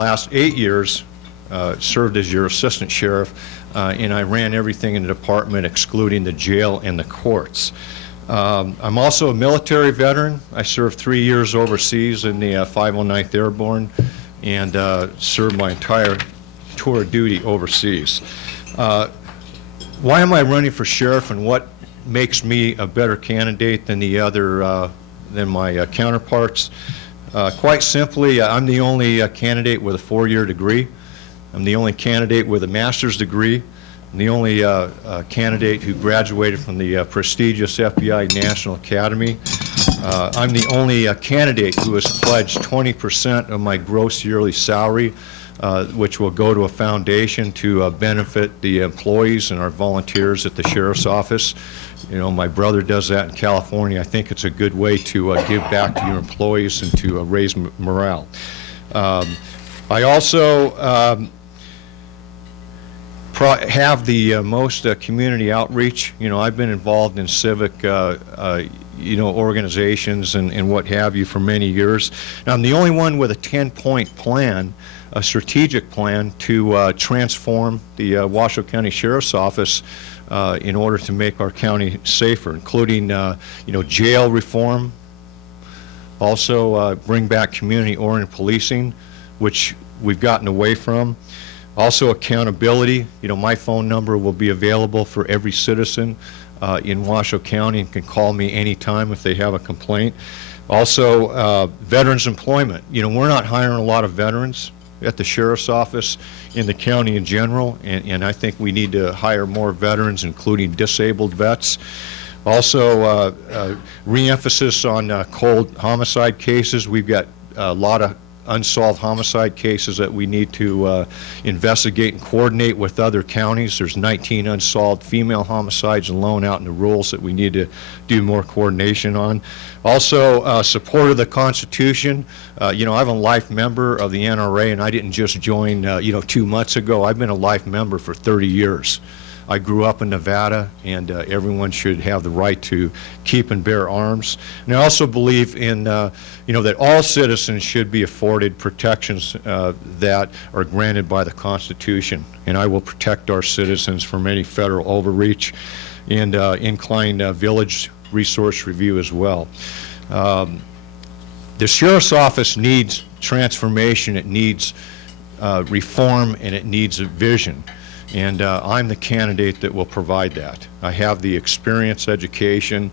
last 8 years, served as your assistant sheriff, and I ran everything in the department excluding the jail and the courts. I'm also a military veteran. I served 3 years overseas in the 509th Airborne and served my entire tour of duty overseas. Why am I running for sheriff, and what makes me a better candidate than the other, than my counterparts? Quite simply, I'm the only candidate with a 4-year degree. I'm the only candidate with a master's degree. I'm the only candidate who graduated from the prestigious FBI National Academy. I'm the only candidate who has pledged 20% of my gross yearly salary, which will go to a foundation to benefit the employees and our volunteers at the Sheriff's Office. You know, my brother does that in California. I think it's a good way to give back to your employees and to raise morale. I also have the most community outreach. You know, I've been involved in civic you know, organizations and what have you for many years. Now, I'm the only one with a 10-point plan, a strategic plan to transform the Washoe County Sheriff's Office in order to make our county safer, including you know, jail reform, also bring back community-oriented policing, which we've gotten away from. Also accountability. You know, my phone number will be available for every citizen in Washoe County and can call me anytime if they have a complaint. Also, veterans employment. You know, we're not hiring a lot of veterans at the Sheriff's Office, in the county in general, and I think we need to hire more veterans, including disabled vets. Also, re-emphasis on cold homicide cases. We've got a lot of unsolved homicide cases that we need to investigate and coordinate with other counties. There's 19 unsolved female homicides alone out in the rules that we need to do more coordination on. Also, support of the Constitution. You know, I'm a life member of the NRA, and I didn't just join, you know, 2 months ago. I've been a life member for 30 years. I grew up in Nevada, and everyone should have the right to keep and bear arms. And I also believe in, you know, that all citizens should be afforded protections that are granted by the Constitution. And I will protect our citizens from any federal overreach and incline village resource review as well. The Sheriff's Office needs transformation, it needs reform, and it needs a vision. And I'm the candidate that will provide that. I have the experience, education,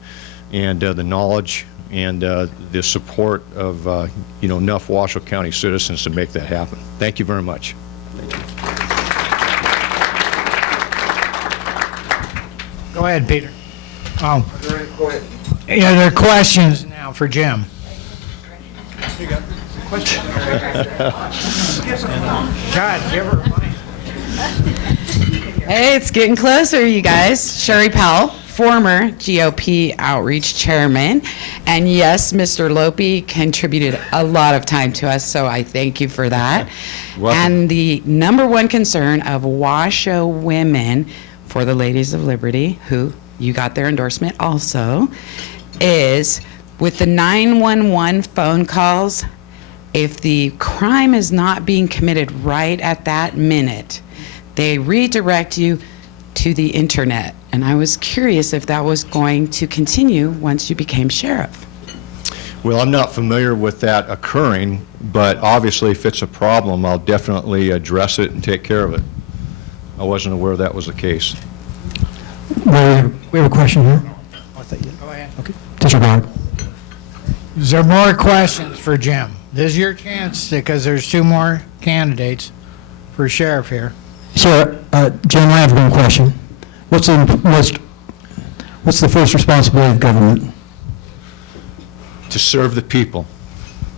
and the knowledge and the support of you know, enough Washoe County citizens to make that happen. Thank you very much. Thank you. Go ahead, Peter. Oh. Yeah, there are questions now for Jim. You got a question? God, give her a mic. Hey, it's getting closer, you guys. Sherry Powell, former GOP outreach chairman. And yes, Mr. Lopey contributed a lot of time to us, so I thank you for that. Welcome. And the #1 concern of Washoe women for the Ladies of Liberty, who you got their endorsement also, is with the 911 phone calls, if the crime is not being committed right at that minute, they redirect you to the internet. And I was curious if that was going to continue once you became sheriff. Well, I'm not familiar with that occurring, but obviously if it's a problem, I'll definitely address it and take care of it. I wasn't aware that was the case. We have a question here. Go ahead. Okay. Disregard. Is there more questions for Jim? This is your chance because there's 2 more candidates for sheriff here. Sir, Jim, I have one question. What's the first responsibility of government? To serve the people.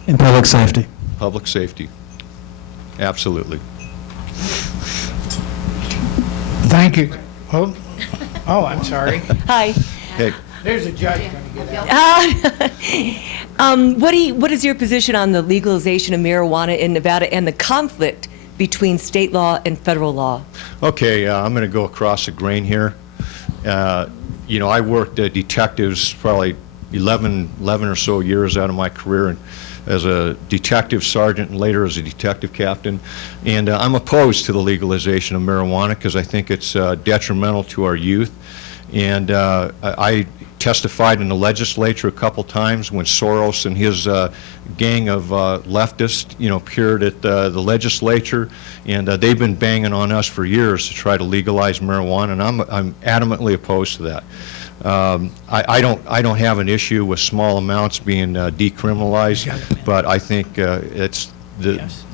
In public safety. Public safety. Absolutely. Thank you. Oh, I'm sorry. Hi. Hey. There's a judge going to get out. What is your position on the legalization of marijuana in Nevada and the conflict between state law and federal law? Okay, I'm going to go across the grain here. You know, I worked detectives probably 11 or so years out of my career, and a detective sergeant and later as a detective captain. And I'm opposed to the legalization of marijuana because I think it's detrimental to our youth. And I testified in the legislature a couple times when Soros and his gang of leftists, appeared at the legislature, and they've been banging on us for years to try to legalize marijuana, and I'm adamantly opposed to that. I don't have an issue with small amounts being decriminalized, but I think it's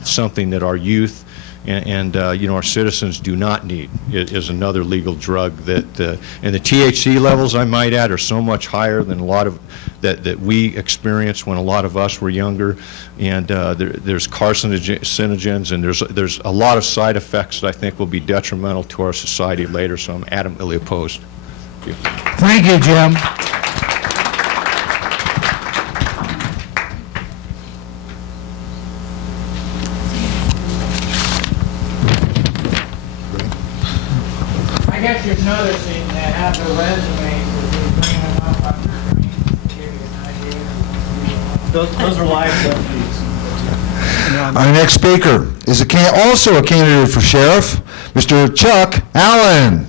something that our youth and our citizens do not need is another legal drug that, and the THC levels, I might add, are so much higher than a lot of that we experienced when a lot of us were younger, and there's carcinogens, and there's a lot of side effects that I think will be detrimental to our society later, so I'm adamantly opposed. Thank you, Jim. I guess you're noticing that have the resumes that we bring them up on the screen to give you an idea. Those are live deputies. Our next speaker is also a candidate for sheriff, Mr. Chuck Allen.